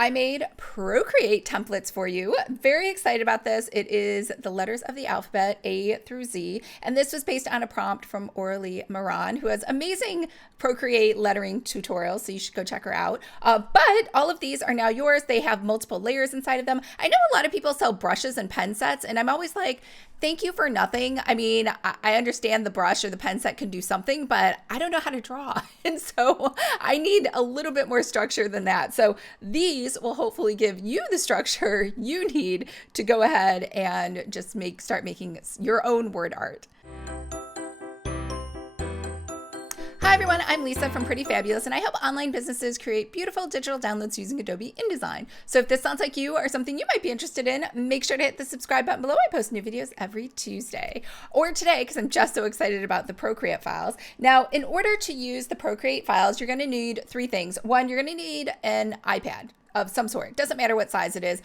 I made Procreate templates for you. Very excited about this. It is the letters of the alphabet, A through Z. And this was based on a prompt from Orly Moran, who has amazing Procreate lettering tutorials, so you should go check her out. But all of these are now yours. They have multiple layers inside of them. I know a lot of people sell brushes and pen sets, and I'm always like, thank you for nothing. I mean, I understand the brush or the pen set can do something, but I don't know how to draw. And so I need a little bit more structure than that. So these will hopefully give you the structure you need to go ahead and just start making your own word art. Hi everyone, I'm Lisa from Pretty Fabulous, and I help online businesses create beautiful digital downloads using Adobe InDesign. So if this sounds like you or something you might be interested in, make sure to hit the subscribe button below. I post new videos every Tuesday. Or today, because I'm just so excited about the Procreate files. Now, in order to use the Procreate files, you're going to need three things. One, you're going to need an iPad of some sort. Doesn't matter what size it is.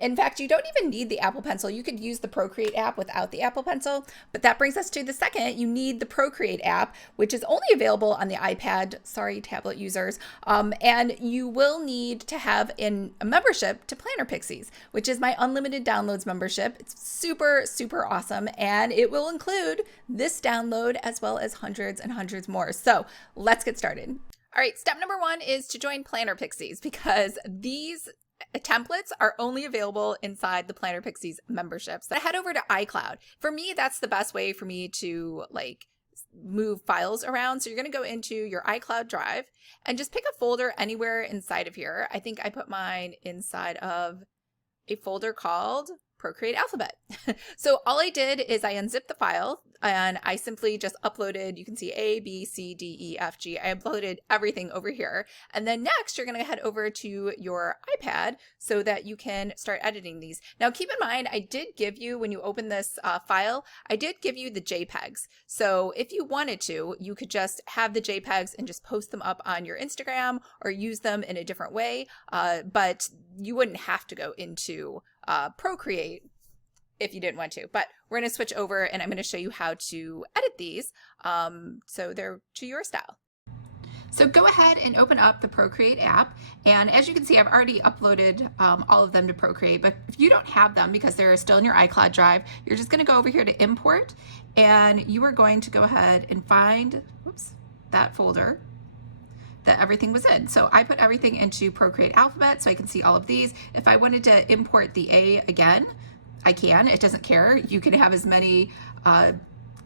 In fact, you don't even need the Apple Pencil. You could use the Procreate app without the Apple Pencil, but that brings us to the second. You need the Procreate app, which is only available on the iPad. Sorry, tablet users. And you will need to have a membership to Planner Pixies, which is my unlimited downloads membership. It's super, super awesome. And it will include this download as well as hundreds and hundreds more. So let's get started. All right, step number one is to join Planner Pixies, because these templates are only available inside the Planner Pixies memberships. So head over to iCloud. For me, that's the best way for me to move files around. So you're going to go into your iCloud drive and just pick a folder anywhere inside of here. I think I put mine inside of a folder called Procreate Alphabet. So all I did is I unzipped the file and I simply just uploaded, you can see A, B, C, D, E, F, G. I uploaded everything over here. And then next you're going to head over to your iPad so that you can start editing these. Now keep in mind, I did give you, when you open this file, I did give you the JPEGs. So if you wanted to, you could just have the JPEGs and just post them up on your Instagram or use them in a different way. But you wouldn't have to go into Procreate if you didn't want to, but we're going to switch over and I'm going to show you how to edit these so they're to your style. So go ahead and open up the Procreate app, and as you can see, I've already uploaded all of them to Procreate, but if you don't have them because they're still in your iCloud drive, you're just going to go over here to import, and you are going to go ahead and find that folder that everything was in. So I put everything into Procreate Alphabet so I can see all of these. If I wanted to import the A again, I can. It doesn't care. You can have as many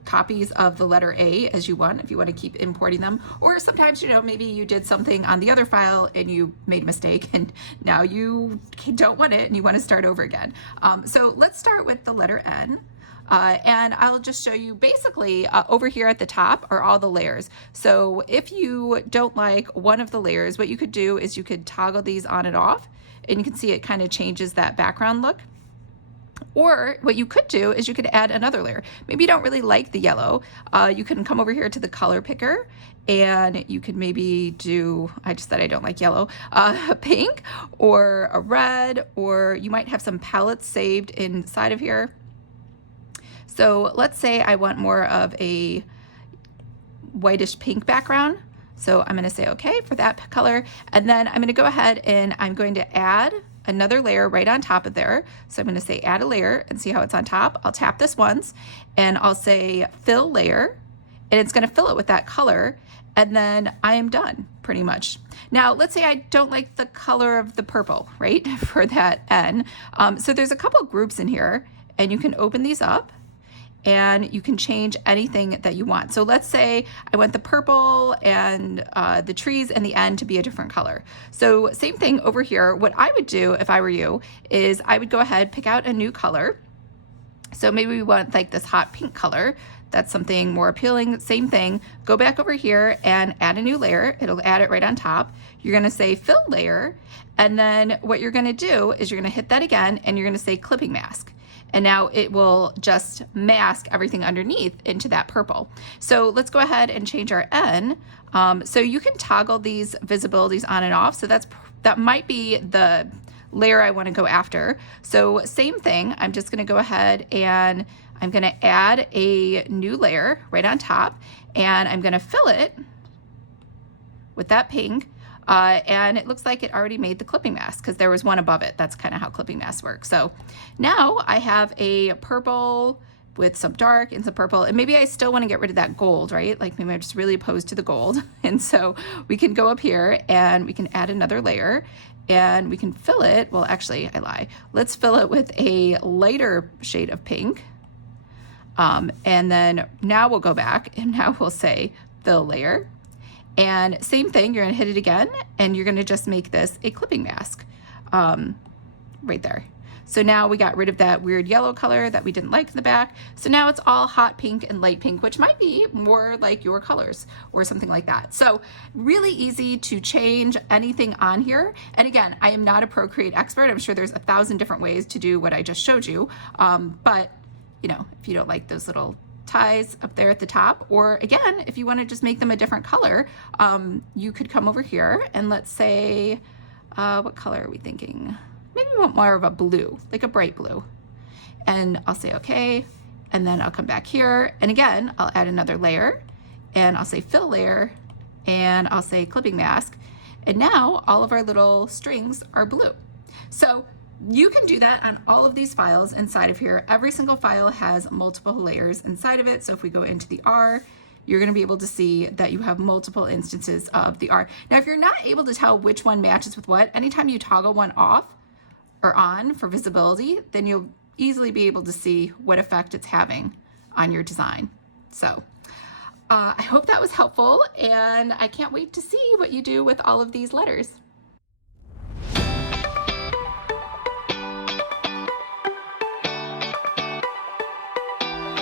copies of the letter A as you want if you want to keep importing them. Or sometimes, maybe you did something on the other file and you made a mistake and now you don't want it and you want to start over again. So let's start with the letter N. And I'll just show you basically over here at the top are all the layers. So if you don't like one of the layers, what you could do is you could toggle these on and off, and you can see it kind of changes that background look. Or what you could do is you could add another layer. Maybe you don't really like the yellow. You can come over here to the color picker and you could maybe do, I just said I don't like yellow, a pink or a red, or you might have some palettes saved inside of here. So let's say I want more of a whitish pink background. So I'm going to say okay for that color. And then I'm going to go ahead and I'm going to add another layer right on top of there. So I'm going to say add a layer and see how it's on top. I'll tap this once and I'll say fill layer, and it's going to fill it with that color. And then I am done pretty much. Now, let's say I don't like the color of the purple, right, for that N. So there's a couple groups in here, and you can open these up and you can change anything that you want. So let's say I want the purple and the trees and the N to be a different color. So same thing over here. What I would do if I were you is I would go ahead, pick out a new color. So maybe we want like this hot pink color. That's something more appealing. Same thing, go back over here and add a new layer. It'll add it right on top. You're gonna say fill layer. And then what you're gonna do is you're gonna hit that again and you're gonna say clipping mask. And now it will just mask everything underneath into that purple. So let's go ahead and change our N. So you can toggle these visibilities on and off. So that might be the layer I want to go after. So same thing, I'm just going to go ahead and I'm going to add a new layer right on top, and I'm going to fill it with that pink. And it looks like it already made the clipping mask because there was one above it. That's kind of how clipping masks work. So now I have a purple with some dark and some purple, and maybe I still want to get rid of that gold, right? Like maybe I'm just really opposed to the gold. And so we can go up here and we can add another layer and we can fill it. Well, actually I lie. Let's fill it with a lighter shade of pink. And then now we'll go back and now we'll say fill layer, and same thing, you're gonna hit it again and you're gonna just make this a clipping mask right there. So now we got rid of that weird yellow color that we didn't like in the back. So now it's all hot pink and light pink, which might be more like your colors or something like that. So really easy to change anything on here. And again, I am not a Procreate expert. I'm sure there's 1,000 different ways to do what I just showed you. But you know, if you don't like those little ties up there at the top, or again, if you want to just make them a different color, you could come over here and let's say, what color are we thinking? Maybe we want more of a blue, like a bright blue. And I'll say okay, and then I'll come back here, and again, I'll add another layer, and I'll say fill layer, and I'll say clipping mask, and now all of our little strings are blue. So you can do that on all of these files inside of here. Every single file has multiple layers inside of it. So if we go into the R, you're going to be able to see that you have multiple instances of the R. Now, if you're not able to tell which one matches with what, anytime you toggle one off or on for visibility, then you'll easily be able to see what effect it's having on your design. So I hope that was helpful, and I can't wait to see what you do with all of these letters.